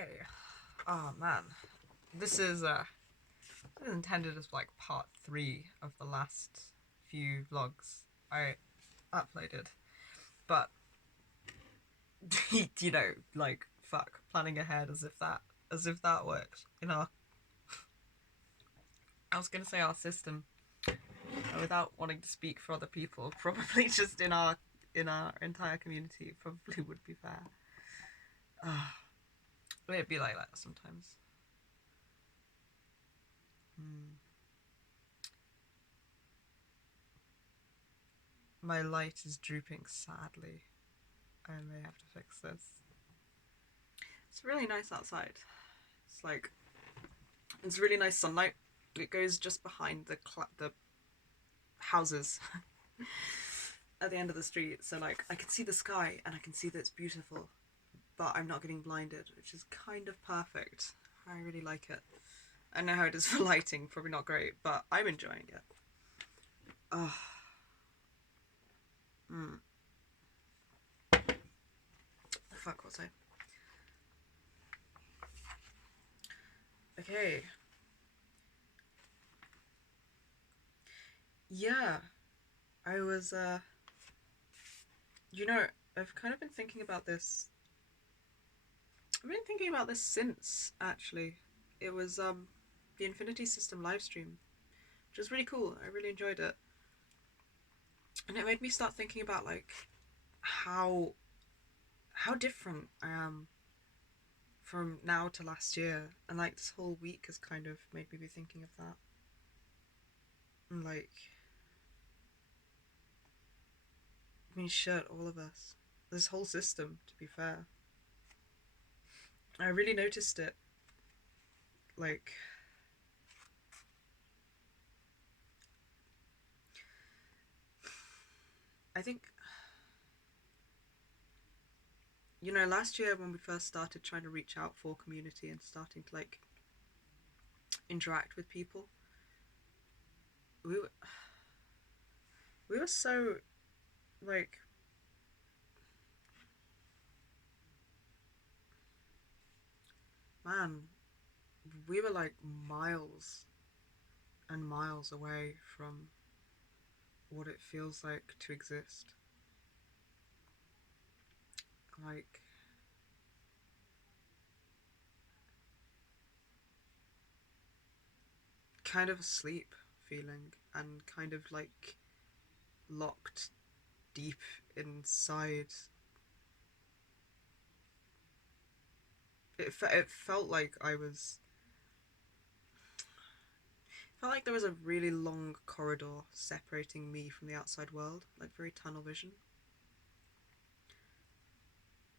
Okay. Oh man, this is intended as like part three of the last few vlogs I uploaded, but like fuck, planning ahead as if that works. I was gonna say our system, without wanting to speak for other people, probably just in our entire community probably would be fair. But it'd be like that sometimes. Hmm. My light is drooping sadly. I may have to fix this. It's really nice outside. It's like it's really nice sunlight. It goes just behind the houses at the end of the street, so like I can see the sky and I can see that it's beautiful, but I'm not getting blinded, which is kind of perfect. I really like it. I know how it is for lighting, probably not great, but I'm enjoying it. Oh, mm. Fuck, what's I? Okay. Yeah, I was. You know, I've kind of been thinking about this. I've been thinking about this since actually. It was the Infinity System live stream, which was really cool. I really enjoyed it, and it made me start thinking about like how how different I am from now to last year, and like this whole week has kind of made me be thinking of that. And like, I mean, shit, all of us, this whole system. To be fair, I really noticed it. Like, I think last year when we first started trying to reach out for community and starting to like interact with people, we were, we were so like man, we were like miles and miles away from what it feels like to exist. Like, kind of asleep feeling and kind of like locked deep inside. It felt like I was. It felt like there was a really long corridor separating me from the outside world, like very tunnel vision.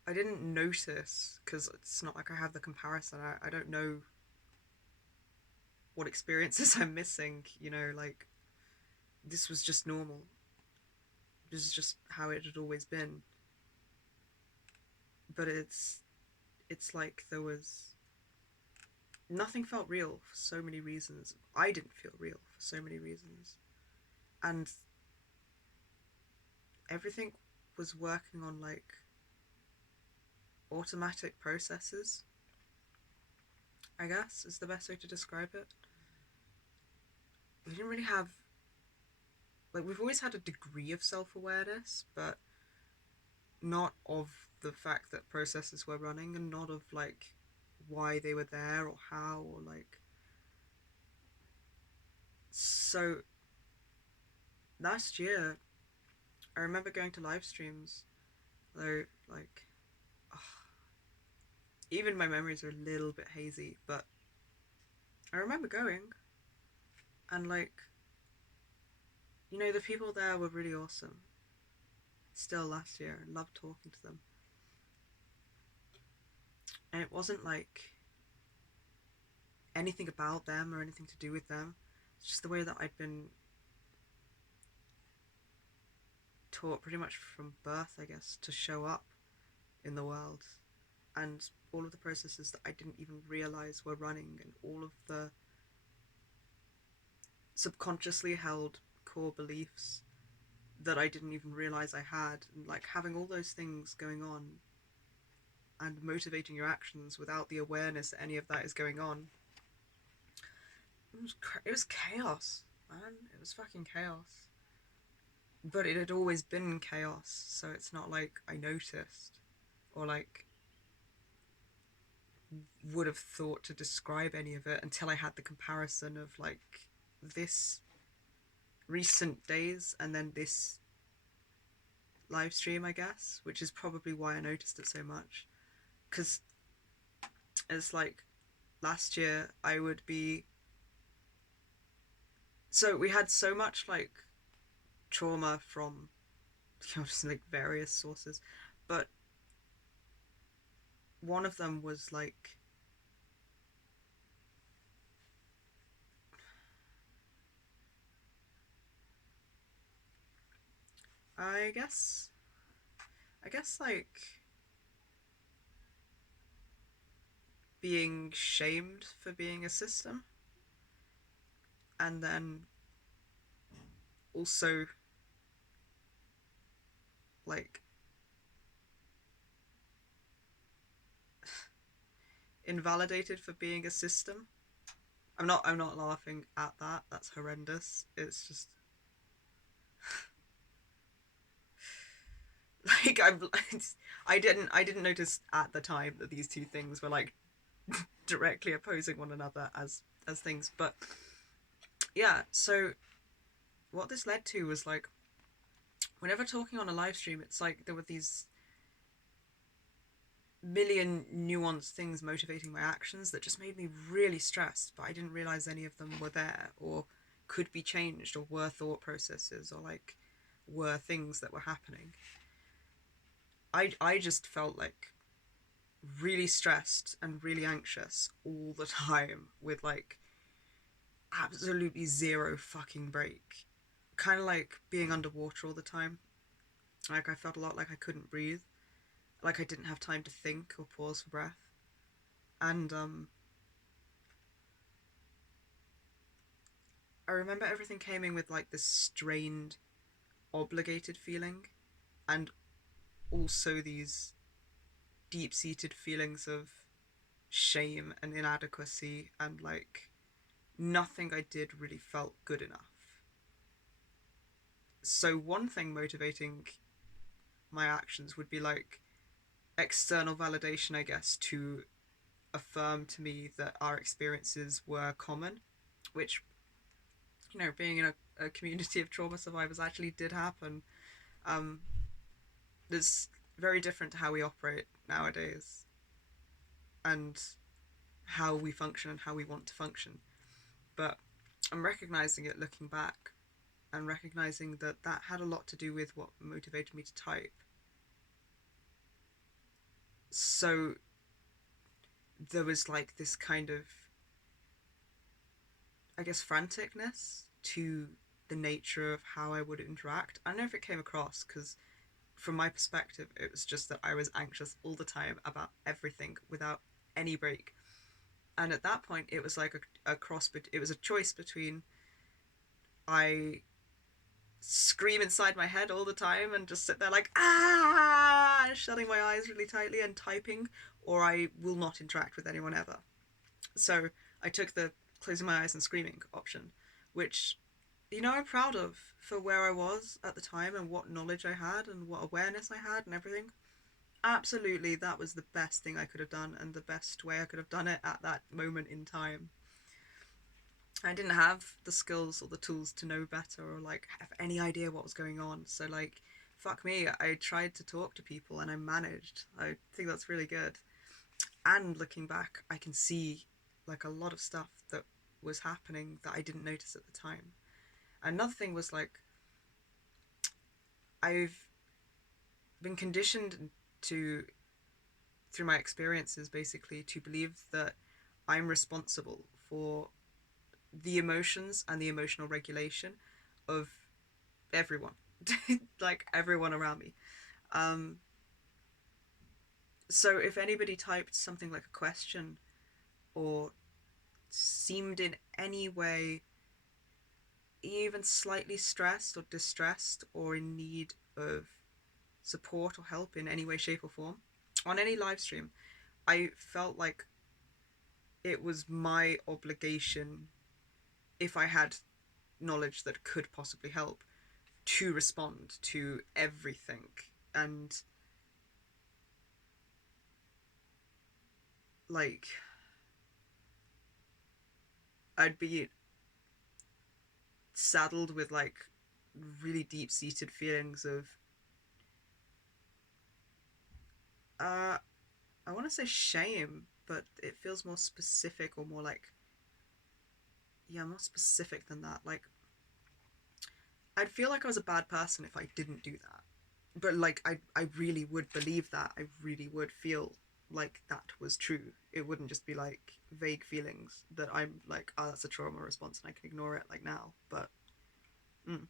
I didn't notice because it's not like I have the comparison. I don't know what experiences I'm missing. Like this was just normal. This is just how it had always been. But it's like there was nothing felt real for so many reasons. I didn't feel real for so many reasons, and everything was working on like automatic processes. I guess is the best way to describe it. We didn't really have like we've always had a degree of self awareness, but not of the fact that processes were running and not of like why they were there or how or like so last year I remember going to live streams though like ugh, even my memories are a little bit hazy, but I remember going and like the people there were really awesome still last year and loved talking to them, and it wasn't like anything about them or anything to do with them. It's just the way that I'd been taught pretty much from birth, I guess, to show up in the world, and all of the processes that I didn't even realize were running, and all of the subconsciously held core beliefs that I didn't even realize I had, and like having all those things going on and motivating your actions without the awareness that any of that is going on. It was chaos, man. It was fucking chaos. But it had always been chaos, so it's not like I noticed or like would have thought to describe any of it until I had the comparison of like this recent days and then this live stream, I guess, which is probably why I noticed it so much. Because it's like last year I would be. So we had so much like trauma from, just like various sources, but one of them was like I guess like being shamed for being a system, and then also like invalidated for being a system. I'm not laughing at that. That's horrendous. It's just like I didn't notice at the time that these two things were like directly opposing one another as things. But yeah, so what this led to was like whenever talking on a live stream, it's like there were these million nuanced things motivating my actions that just made me really stressed, but I didn't realize any of them were there or could be changed or were thought processes or like were things that were happening. I just felt like really stressed and really anxious all the time with like absolutely zero fucking break. Kind of like being underwater all the time. Like I felt a lot like I couldn't breathe, like I didn't have time to think or pause for breath. And I remember everything came in with like this strained, obligated feeling, and also these deep seated feelings of shame and inadequacy, and like nothing I did really felt good enough. So, one thing motivating my actions would be like external validation, I guess, to affirm to me that our experiences were common, which, being in a community of trauma survivors actually did happen. Um, it's very different to how we operate nowadays and how we function and how we want to function. But I'm recognizing it looking back and recognizing that that had a lot to do with what motivated me to type. So there was like this kind of, I guess, franticness to the nature of how I would interact. I don't know if it came across because from my perspective, it was just that I was anxious all the time about everything without any break. And at that point, it was like a cross, but it was a choice between I scream inside my head all the time and just sit there like, ah, shutting my eyes really tightly and typing, or I will not interact with anyone ever. So I took the closing my eyes and screaming option, which, I'm proud of for where I was at the time and what knowledge I had and what awareness I had and everything. Absolutely, that was the best thing I could have done and the best way I could have done it at that moment in time. I didn't have the skills or the tools to know better or like have any idea what was going on. So like, fuck me, I tried to talk to people and I managed. I think that's really good. And looking back, I can see like a lot of stuff that was happening that I didn't notice at the time. Another thing was like, I've been conditioned to, through my experiences basically, to believe that I'm responsible for the emotions and the emotional regulation of everyone, like everyone around me. Um, so if anybody typed something like a question or seemed in any way even slightly stressed or distressed or in need of support or help in any way, shape, or form, on any live stream, I felt like it was my obligation, if I had knowledge that could possibly help, to respond to everything. And like, I'd be saddled with like really deep seated feelings of uh I want to say shame, but it feels more specific, or more like, yeah, more specific than that. Like, I'd feel like I was a bad person if I didn't do that. But like, I really would believe that. I really would feel like that was true. It wouldn't just be like vague feelings that I'm like, oh, that's a trauma response and I can ignore it like now. But mm.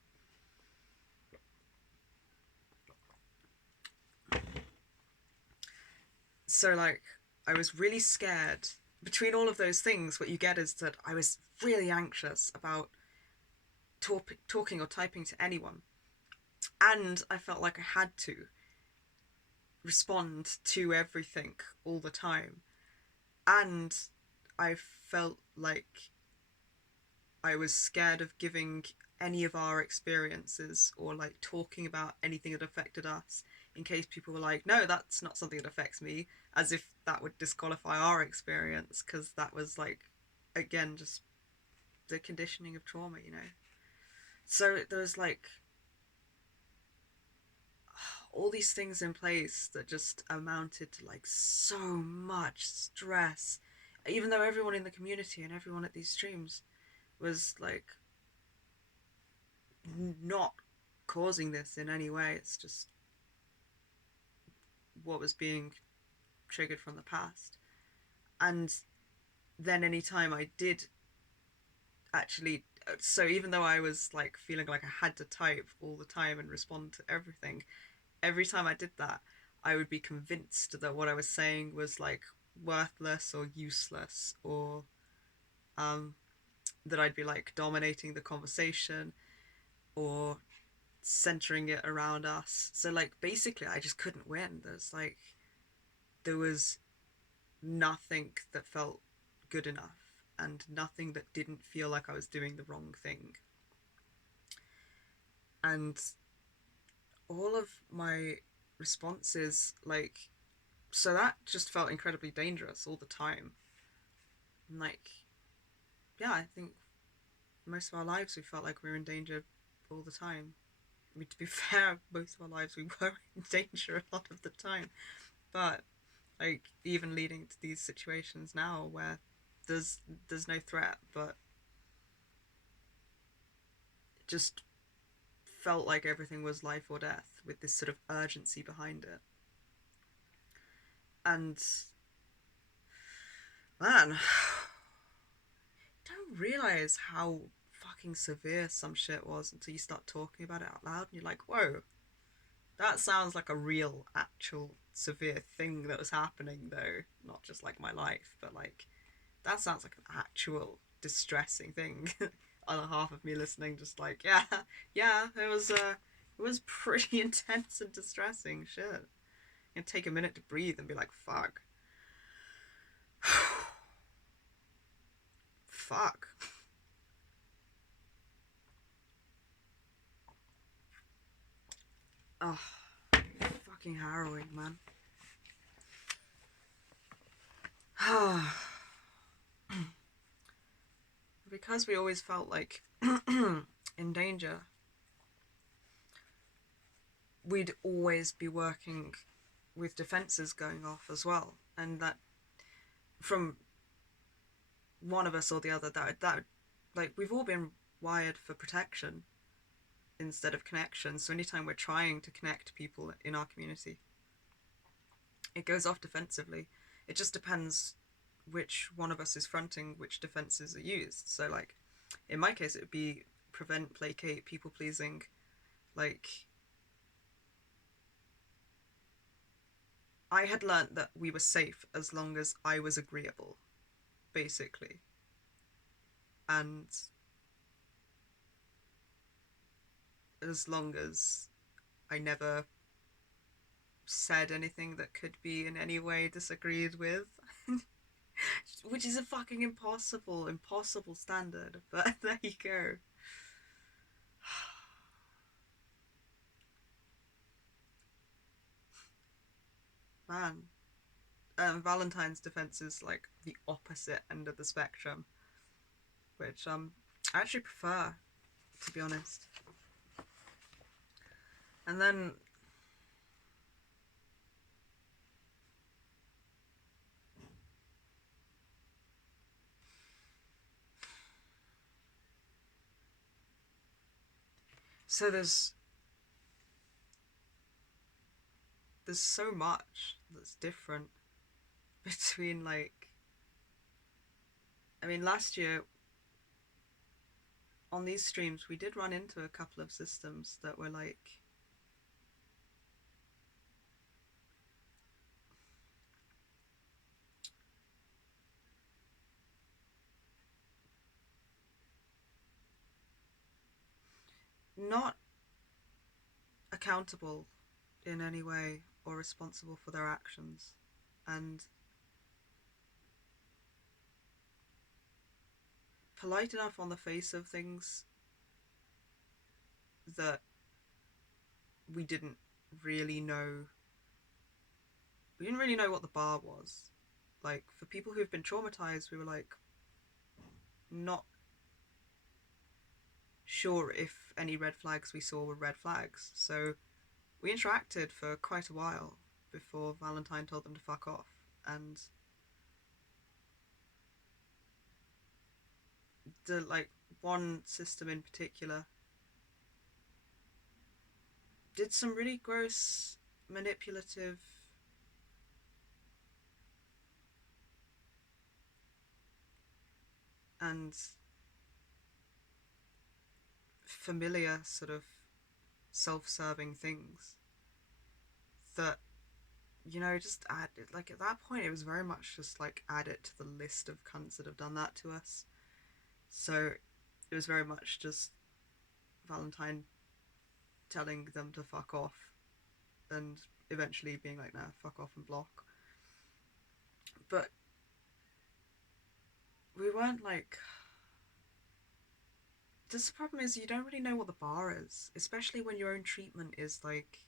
So like, I was really scared. Between all of those things, what you get is that I was really anxious about talking or typing to anyone, and I felt like I had to respond to everything all the time, and I felt like I was scared of giving any of our experiences, or like talking about anything that affected us, in case people were like, no, that's not something that affects me, as if that would disqualify our experience, because that was like, again, just the conditioning of trauma, you know? So there was like all these things in place that just amounted to like so much stress, even though everyone in the community and everyone at these streams was like not causing this in any way. It's just what was being triggered from the past. And then anytime I did actually, so even though I was like feeling like I had to type all the time and respond to everything, every time I did that, I would be convinced that what I was saying was like worthless or useless, or um, that I'd be like dominating the conversation or centering it around us. So like, basically I just couldn't win. There was nothing that felt good enough, and nothing that didn't feel like I was doing the wrong thing. And all of my responses, like, so that just felt incredibly dangerous all the time. And like, yeah, I think most of our lives we felt like we were in danger all the time. I mean, to be fair, most of our lives we were in danger a lot of the time. But like, even leading to these situations now where there's there's no threat, but it just felt like everything was life or death, with this sort of urgency behind it. And man, don't realize how fucking severe some shit was until you start talking about it out loud, and you're like, whoa, that sounds like a real, actual, severe thing that was happening, though. Not just like my life, but like, that sounds like an actual distressing thing. Other half of me listening, just like, yeah, yeah, it was pretty intense and distressing. Shit. And take a minute to breathe and be like, fuck. Fuck. Oh, fucking harrowing, man. Because we always felt like in danger, we'd always be working with defenses going off as well. And that, from one of us or the other, that like, we've all been wired for protection instead of connection. So anytime we're trying to connect people in our community, it goes off defensively. It just depends which one of us is fronting which defenses are used. So like, in my case, it would be prevent, placate, people pleasing. Like, I had learnt that we were safe as long as I was agreeable, basically. And as long as I never said anything that could be in any way disagreed with. Which is a fucking impossible standard, but there you go. Man. Valentine's defense is like the opposite end of the spectrum, which I actually prefer, to be honest. And then so there's so much that's different between like, I mean, last year on these streams we did run into a couple of systems that were like not accountable in any way or responsible for their actions, and polite enough on the face of things that we didn't really know. We didn't really know what the bar was. Like, for people who've been traumatized, we were like not sure if any red flags we saw were red flags. So we interacted for quite a while before Valentine told them to fuck off. And the like one system in particular did some really gross manipulative and familiar sort of self-serving things that, you know, just add, like, at that point it was very much just like add it to the list of cunts that have done that to us. So it was very much just Valentine telling them to fuck off and eventually being like, nah, fuck off and block. But we weren't like, just the problem is you don't really know what the bar is, especially when your own treatment is like,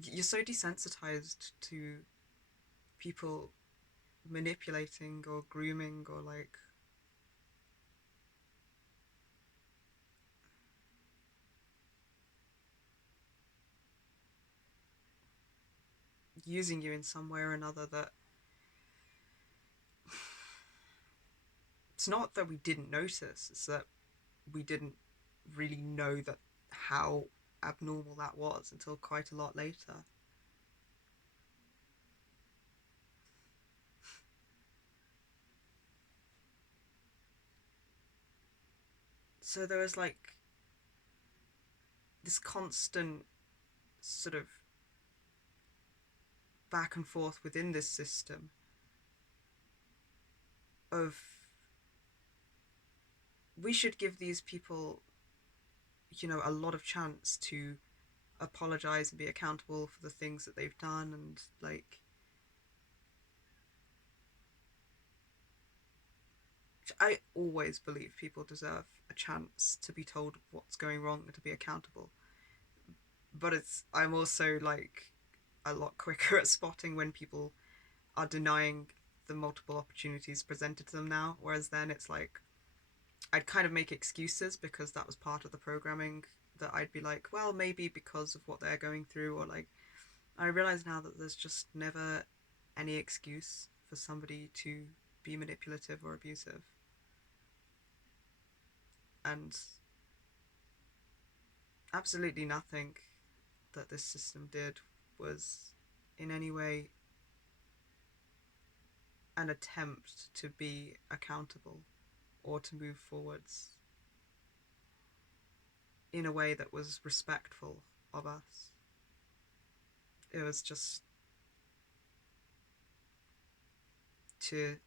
you're so desensitized to people manipulating or grooming or like using you in some way or another, that it's not that we didn't notice, it's that we didn't really know that how abnormal that was until quite a lot later. So there was like this constant sort of back and forth within this system of, we should give these people, you know, a lot of chance to apologize and be accountable for the things that they've done, and like, I always believe people deserve a chance to be told what's going wrong and to be accountable. But I'm also like a lot quicker at spotting when people are denying the multiple opportunities presented to them now, whereas then it's like I'd kind of make excuses because that was part of the programming, that I'd be like, well, maybe because of what they're going through, or like, I realize now that there's just never any excuse for somebody to be manipulative or abusive. And absolutely nothing that this system did was in any way an attempt to be accountable or to move forwards in a way that was respectful of us. It was just to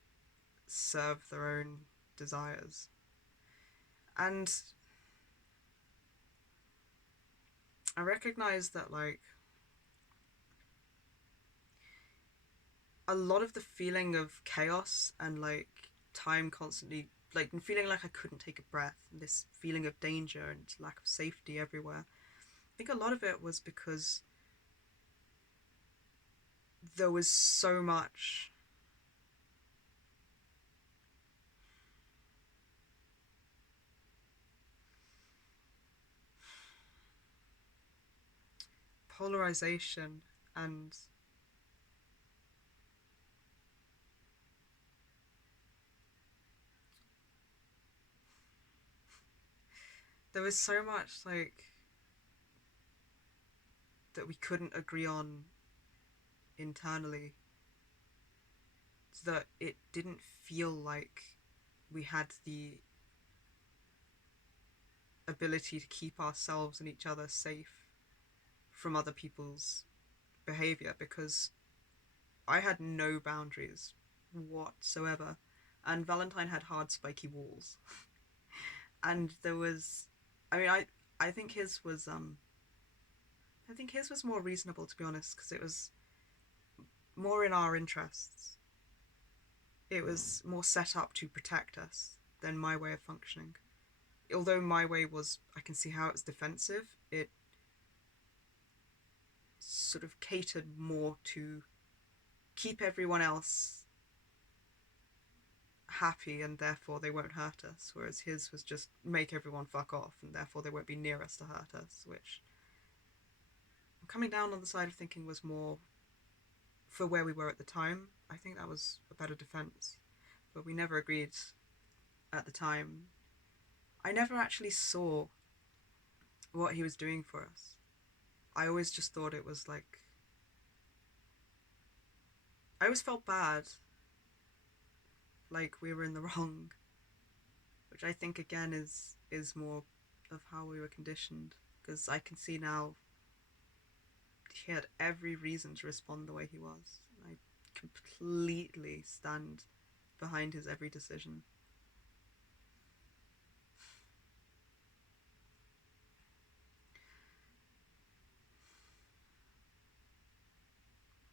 serve their own desires. And I recognize that, like, a lot of the feeling of chaos and like time constantly, like, and feeling like I couldn't take a breath, and this feeling of danger and lack of safety everywhere. I think a lot of it was because there was so much polarization, and there was so much like that we couldn't agree on internally, that it didn't feel like we had the ability to keep ourselves and each other safe from other people's behavior, because I had no boundaries whatsoever, and Valentine had hard spiky walls. And there was, I mean, I think his was I think his was more reasonable, to be honest, because it was more in our interests. It was more set up to protect us than my way of functioning. Although my way was, I can see how it's defensive, it sort of catered more to keep everyone else happy and therefore they won't hurt us, whereas his was just make everyone fuck off and therefore they won't be near us to hurt us, which I'm coming down on the side of thinking was more for where we were at the time. I think that was a better defense, but we never agreed at the time. I never actually saw what he was doing for us. I always just thought it was like, I always felt bad, like we were in the wrong, which I think again is more of how we were conditioned, because I can see now he had every reason to respond the way he was. I completely stand behind his every decision.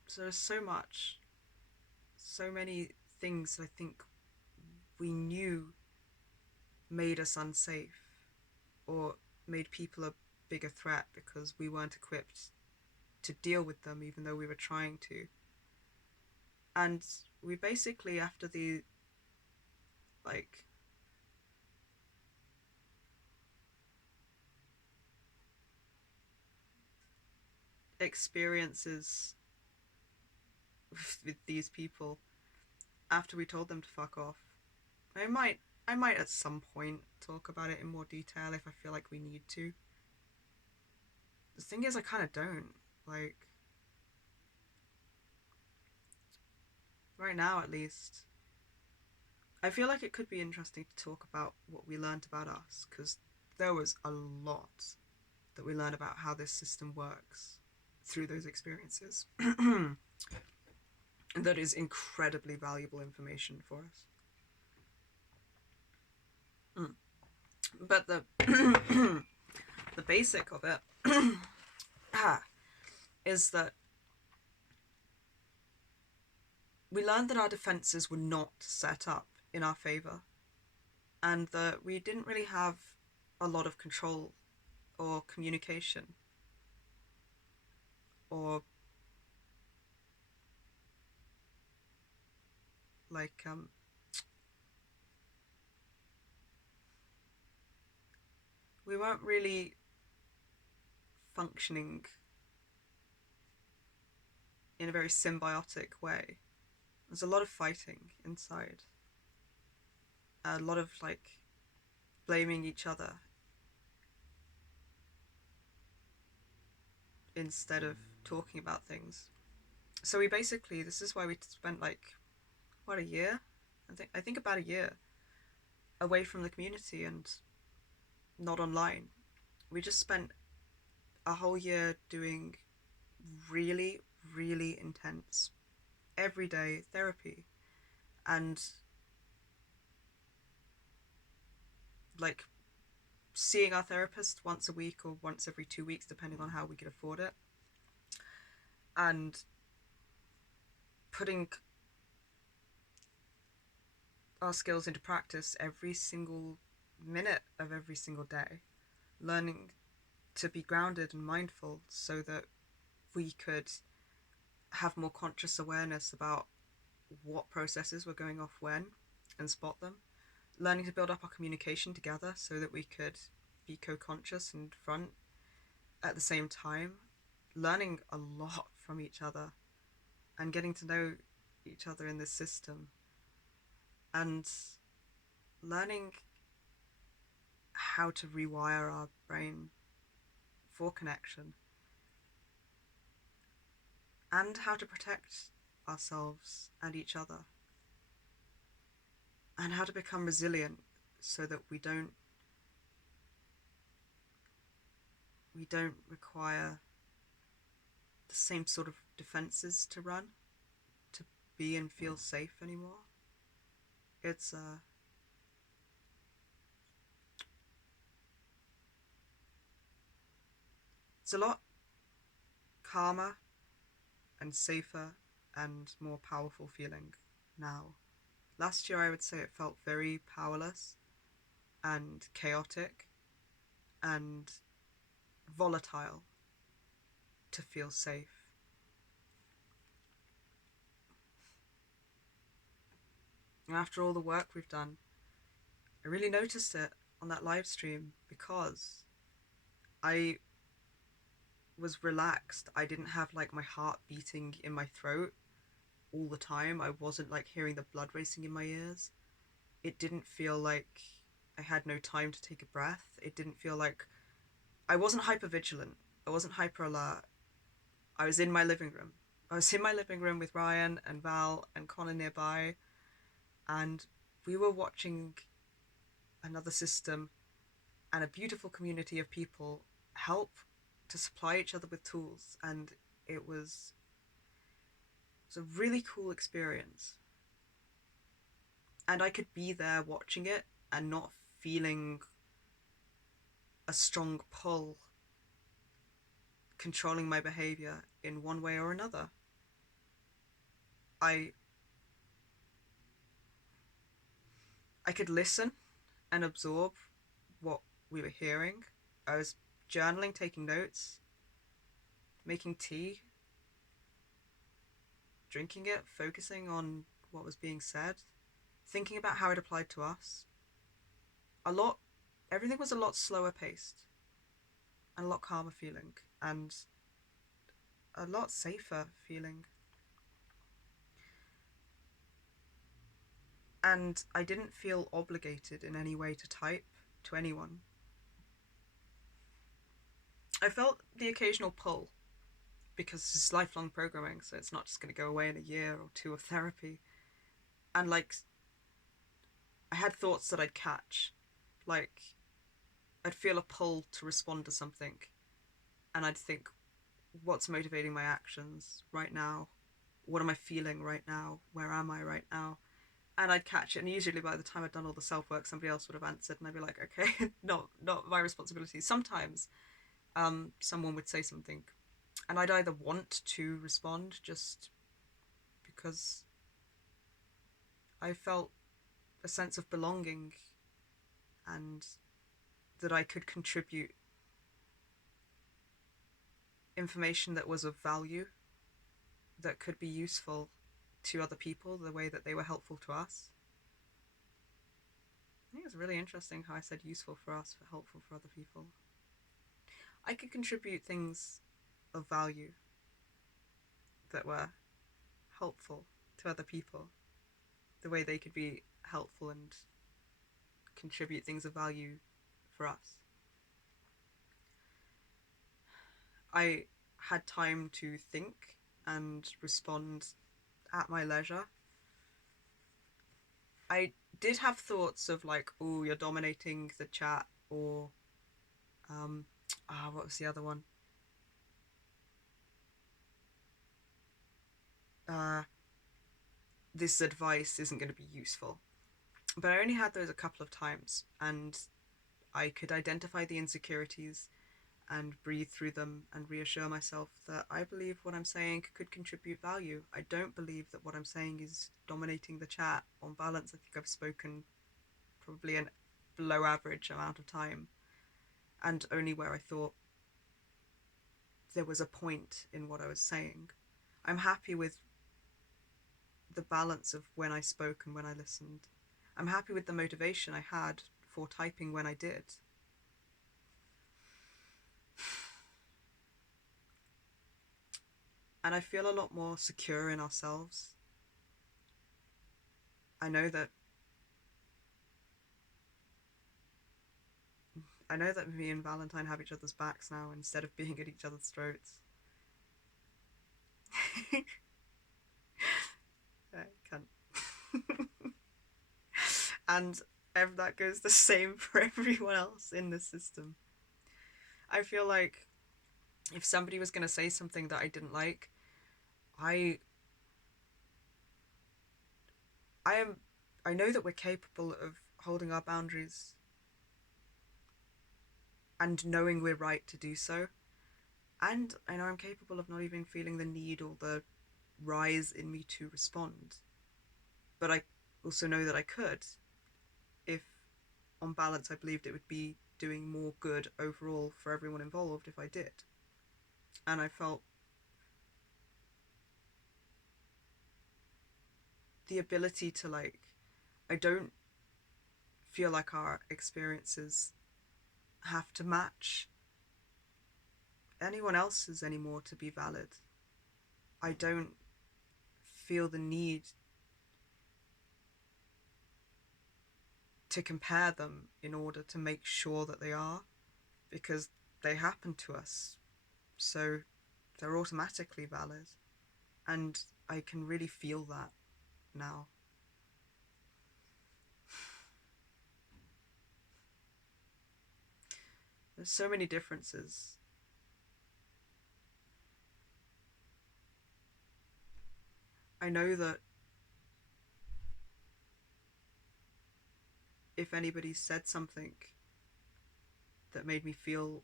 So there's so much, so many things I think we knew made us unsafe or made people a bigger threat because we weren't equipped to deal with them, even though we were trying to. And we basically, after the like experiences with these people, after we told them to fuck off, I might I might at some point talk about it in more detail if I feel like we need to. The thing is, I kind of don't. Like, right now at least, I feel like it could be interesting to talk about what we learned about us, because there was a lot that we learned about how this system works through those experiences. That is incredibly valuable information for us. Mm. But the the basic of it is that we learned that our defenses were not set up in our favor, and that we didn't really have a lot of control or communication or like we weren't really functioning in a very symbiotic way. There's a lot of fighting inside, a lot of like blaming each other instead of talking about things. So we basically, this is why we spent like what, a year? I think about a year away from the community and not online. We just spent a whole year doing really, really intense everyday therapy, and like seeing our therapist once a week or once every 2 weeks, depending on how we could afford it, and putting our skills into practice every single minute of every single day, learning to be grounded and mindful so that we could have more conscious awareness about what processes were going off when and spot them, learning to build up our communication together so that we could be co-conscious and front at the same time, learning a lot from each other and getting to know each other in this system, and learning how to rewire our brain for connection, and how to protect ourselves and each other, and how to become resilient so that we don't require the same sort of defenses to run to be and feel safe anymore. It's it's a lot calmer and safer and more powerful feeling now. Last year I would say it felt very powerless and chaotic and volatile to feel safe. And after all the work we've done, I really noticed it on that live stream because I was relaxed. I didn't have like my heart beating in my throat all the time. I wasn't like hearing the blood racing in my ears. It didn't feel like I had no time to take a breath. It didn't feel like I wasn't hyper vigilant. I wasn't hyper alert. I was in my living room. I was in my living room with Ryan and Val and Connor nearby, and we were watching another system and a beautiful community of people help to supply each other with tools, and it was a really cool experience. And I could be there watching it and not feeling a strong pull controlling my behavior in one way or another. I I could listen and absorb what we were hearing. I was journaling, taking notes, making tea, drinking it, focusing on what was being said, thinking about how it applied to us. Everything was a lot slower paced and a lot calmer feeling and a lot safer feeling. And I didn't feel obligated in any way to type to anyone. I felt the occasional pull because it's lifelong programming, so it's not just going to go away in a year or two of therapy. And like, I had thoughts that I'd catch, like, I'd feel a pull to respond to something, and I'd think, what's motivating my actions right now? What am I feeling right now? Where am I right now? And I'd catch it, and usually by the time I'd done all the self work, somebody else would have answered, and I'd be like, okay, not my responsibility. Sometimes, someone would say something, and I'd either want to respond just because I felt a sense of belonging and that I could contribute information that was of value, that could be useful to other people the way that they were helpful to us. I think it's really interesting how I said useful for us, but helpful for other people. I could contribute things of value that were helpful to other people, the way they could be helpful and contribute things of value for us. I had time to think and respond at my leisure. I did have thoughts of like, oh, you're dominating the chat, or what was the other one? This advice isn't going to be useful. But I only had those a couple of times, and I could identify the insecurities, and breathe through them and reassure myself that I believe what I'm saying could contribute value. I don't believe that what I'm saying is dominating the chat. On balance, I think I've spoken probably an below average amount of time, and only where I thought there was a point in what I was saying. I'm happy with the balance of when I spoke and when I listened. I'm happy with the motivation I had for typing when I did. And I feel a lot more secure in ourselves. I know that me and Valentine have each other's backs now instead of being at each other's throats. I can't. And that goes the same for everyone else in the system. I feel like if somebody was going to say something that I didn't like, I am I know that we're capable of holding our boundaries and knowing we're right to do so. And I know I'm capable of not even feeling the need or the rise in me to respond. But I also know that I could if, on balance, I believed it would be doing more good overall for everyone involved if I did. And I felt the ability to, like, I don't feel like our experiences have to match anyone else's anymore to be valid. I don't feel the need to compare them in order to make sure that they are, because they happen to us, so they're automatically valid. And I can really feel that now. There's so many differences. I know that if anybody said something that made me feel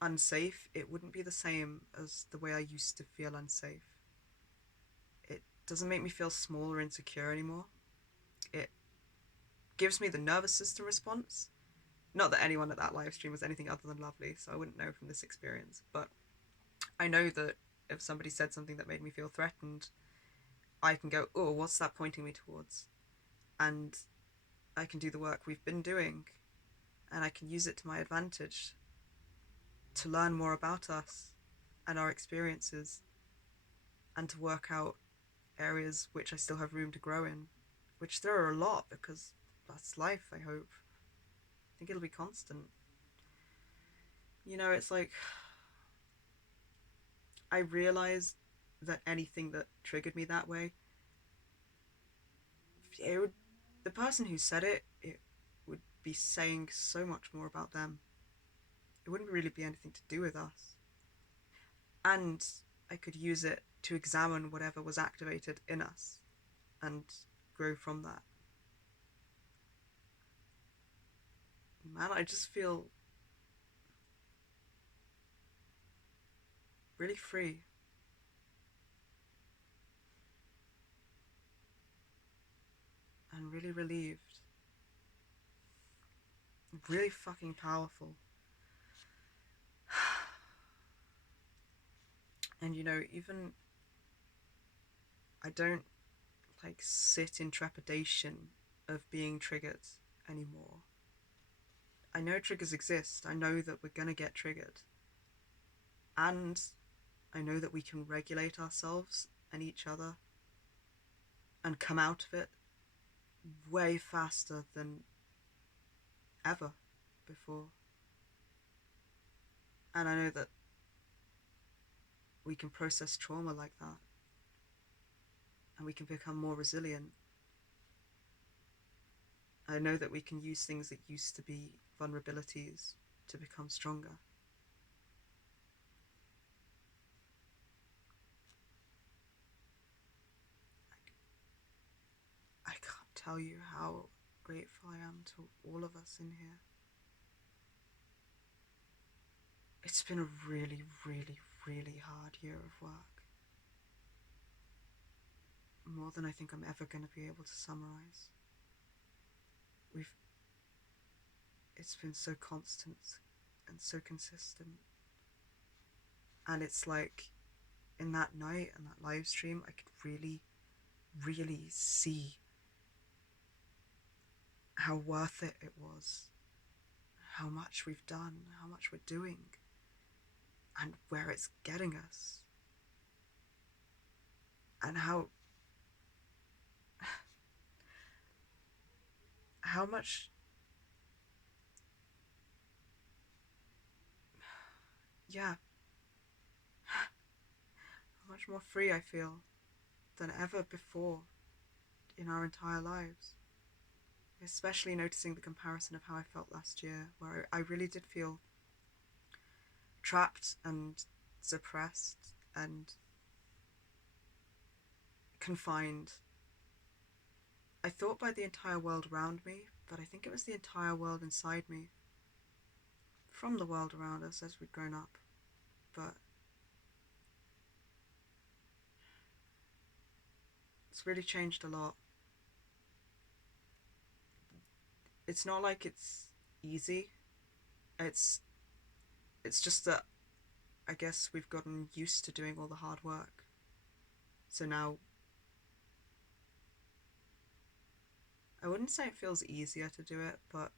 unsafe, it wouldn't be the same as the way I used to feel unsafe. It doesn't make me feel small or insecure anymore. It gives me the nervous system response. Not that anyone at that live stream was anything other than lovely, so I wouldn't know from this experience, but I know that if somebody said something that made me feel threatened, I can go, oh, what's that pointing me towards? And I can do the work we've been doing, and I can use it to my advantage to learn more about us and our experiences, and to work out areas which I still have room to grow in, which there are a lot, because that's life, I hope. I think it'll be constant. You know, it's like, I realized that anything that triggered me that way, it would, the person who said it would be saying so much more about them. It wouldn't really be anything to do with us. And I could use it to examine whatever was activated in us and grow from that. Man, I just feel really free. And really relieved. Really fucking powerful. And you know, even I don't like sit in trepidation of being triggered anymore. I know triggers exist. I know that we're gonna get triggered. And I know that we can regulate ourselves and each other and come out of it way faster than ever before. And I know that we can process trauma like that, and we can become more resilient. I know that we can use things that used to be vulnerabilities to become stronger. I can't tell you how grateful I am to all of us in here. It's been a really, really, really hard year of work. More than I think I'm ever going to be able to summarize. We've It's been so constant and so consistent. And it's like in that night and that live stream, I could really, really see how worth it was, how much we've done, how much we're doing, and where it's getting us, and how much, yeah, how much more free I feel than ever before in our entire lives. Especially noticing the comparison of how I felt last year, where I really did feel trapped and suppressed and confined. I thought by the entire world around me, but I think it was the entire world inside me from the world around us as we'd grown up. But it's really changed a lot. It's not like it's easy. It's it's just that I guess we've gotten used to doing all the hard work. So now I wouldn't say it feels easier to do it, but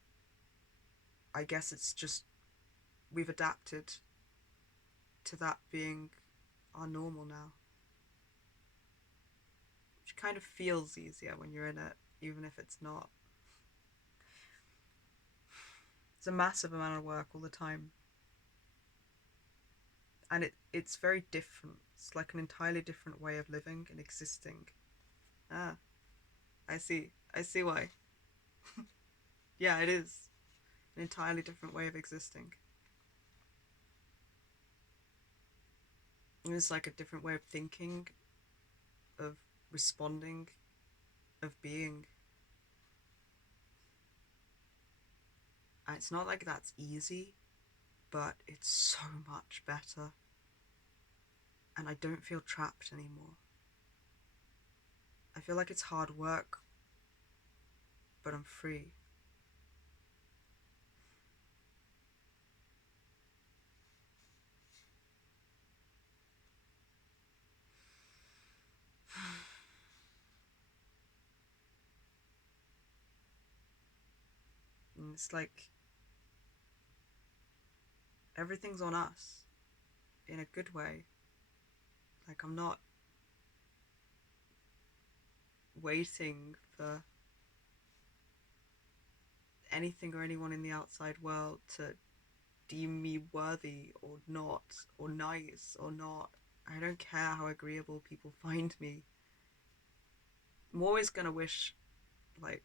I guess it's just we've adapted to that being our normal now. Which kind of feels easier when you're in it, even if it's not. It's a massive amount of work all the time. And it's very different. It's like an entirely different way of living and existing. Ah, I see. I see why. Yeah, it is an entirely different way of existing. And it's like a different way of thinking, of responding, of being. And it's not like that's easy, but it's so much better. And I don't feel trapped anymore. I feel like it's hard work, but I'm free. And it's like everything's on us in a good way. Like I'm not waiting for anything or anyone in the outside world to deem me worthy or not, or nice or not. I don't care how agreeable people find me. I'm always gonna wish, like,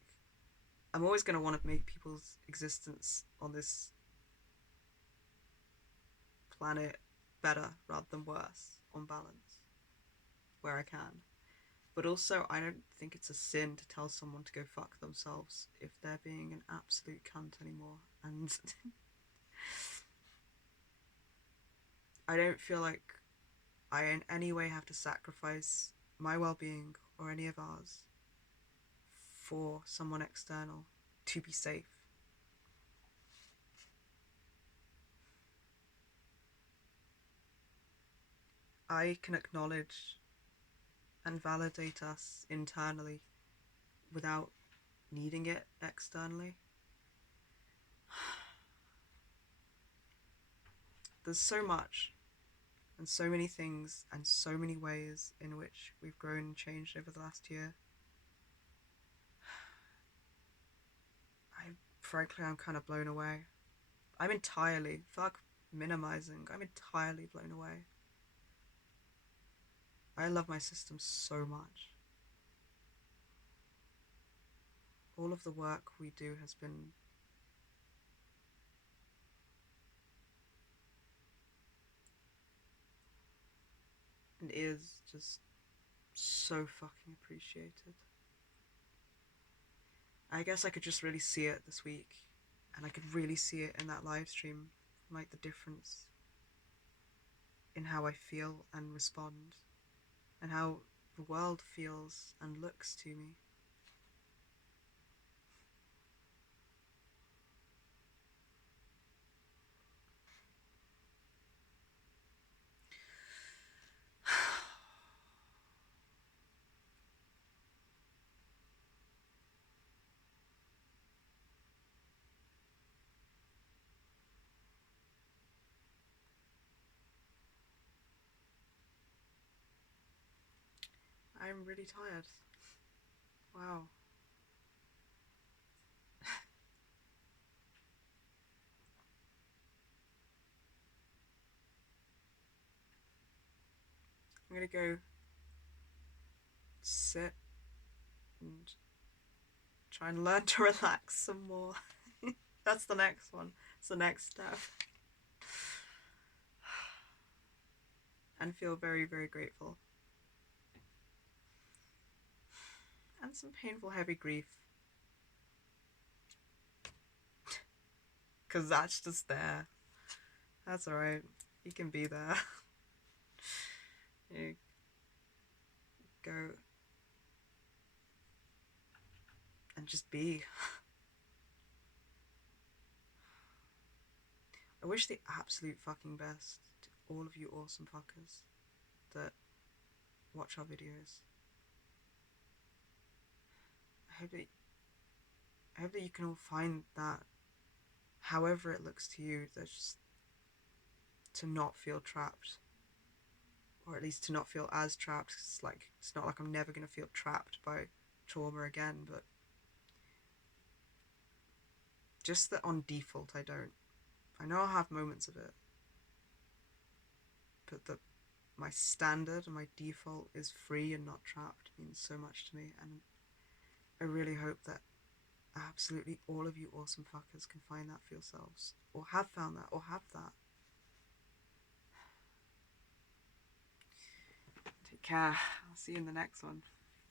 I'm always gonna want to make people's existence on this planet better rather than worse, on balance, where I can. But also, I don't think it's a sin to tell someone to go fuck themselves if they're being an absolute cunt anymore. And I don't feel like I in any way have to sacrifice my well being or any of ours for someone external to be safe. I can acknowledge and validate us internally without needing it externally. There's so much and so many things and so many ways in which we've grown and changed over the last year. Frankly, I'm kind of blown away. I'm entirely, fuck minimizing, I'm entirely blown away. I love my system so much. All of the work we do has been and is just so fucking appreciated. I guess I could just really see it this week, and I could really see it in that live stream, like the difference. in how I feel and respond, and how the world feels and looks to me. I'm really tired. Wow. I'm gonna go sit and try and learn to relax some more. That's the next one. It's the next step. And feel very, very grateful. And some painful, heavy grief. Because that's just there. That's alright. You can be there. You go and just be. I wish the absolute fucking best to all of you awesome fuckers that watch our videos. I hope that you can all find that, however it looks to you, that's just to not feel trapped, or at least to not feel as trapped. It's not like I'm never gonna feel trapped by trauma again, but just that on default I don't. I know I'll have moments of it, but that my standard and my default is free and not trapped means so much to me, and I really hope that absolutely all of you awesome fuckers can find that for yourselves, or have found that, or have that. Take care. I'll see you in the next one.